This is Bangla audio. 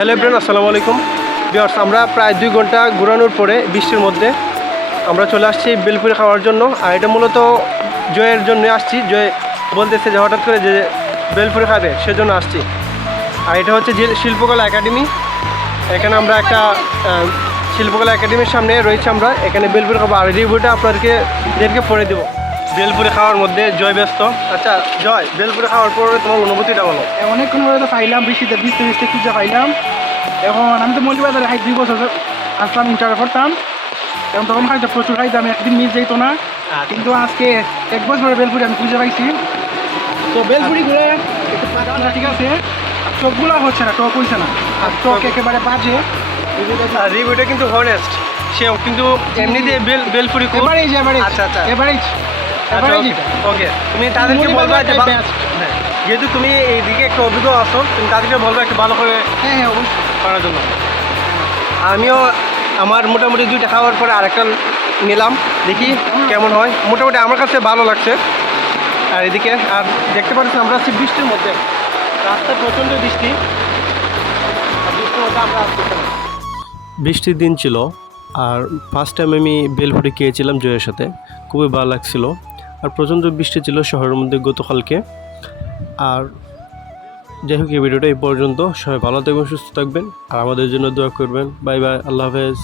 হ্যালো এভরিওয়ান, আসসালামু আলাইকুম ভিউয়ার্স। আমরা প্রায় 2 ঘন্টা ঘোরানোর পরে বৃষ্টির মধ্যে আমরা চলে আসছি বেলপুরি খাওয়ার জন্য। আর এটা মূলত জয়ের জন্য আসছি। জয় বলতেছে যে হঠাৎ করে যে বেলপুরি খাবে, সেজন্য আসছি। আর এটা হচ্ছে যে শিল্পকলা একাডেমি। এখানে আমরা একটা শিল্পকলা একাডেমির সামনে রয়েছে। আমরা এখানে বেলপুরি খাবো, আর রিভিউটা আপনাদেরকে পড়ে দেবো। বেলপুরি খাওয়ার মধ্যে জয় ব্যস্ত। আচ্ছা জয়, বেলপুরি খাওয়ার পরে তোমার অনুভূতিটা বলো। অনেকক্ষণ ধরে তো খাইলাম, বৃষ্টিতে ভিজতে ভিজতে পিজ্জা খাইলাম। এখন আমি তো মল্লিবাজারে 2 বছর আসলাম, ইন্টার করতাম। এখন তখন প্রচুর খাইতাম, একদিন মিস যেত না। কিন্তু আজকে 1 বছরের বেলপুরি আমি খুঁজে পাইছি। তো বেলপুরি ঘুরে একটু পাতলা, ঠিক আছে, চোখগুলো হচ্ছে না, টক হয়েছে না, আর টক একেবারে বাজে। রিভিউটা কিন্তু হনেস্ট, সেও কিন্তু এমনিতে বেলপুরি খুব এভারেজ এভারেজ আচ্ছা আচ্ছা এভারেজ এভারেজ। ওকে, তুমি তাদেরকে বলবা যে বেস্ট। হ্যাঁ, যেহেতু তুমি এইদিকে একটু অভিজ্ঞ আছো, তুমি তাদেরকে বলবা একটু ভালো করে হ্যাঁ হ্যাঁ অবশ্যই। করার জন্য। আমিও আমার মোটামুটি 2টা খাওয়ার পরে আরেকটা নিলাম, দেখি কেমন হয়। মোটামুটি আমার কাছে ভালো লাগছে। আর এদিকে আর দেখতে পাচ্ছি আমরা আছি বৃষ্টির মধ্যে, রাস্তায় প্রচণ্ড বৃষ্টি। আর বৃষ্টির মধ্যে আমরা আসছি। বৃষ্টির দিন ছিল, আর ফার্স্ট টাইম আমি বেলপুরি খেয়েছিলাম জয়ের সাথে, খুবই ভালো লাগছিল। আর প্রচণ্ড বৃষ্টি ছিল শহরের মধ্যে গতকালকে। আর যাই হোক, এই ভিডিওটা এই পর্যন্ত। সবাই ভালো থাকবেন, সুস্থ থাকবেন, আর আমাদের জন্য দোয়া করবেন। বাই বাই, আল্লাহ হাফেজ।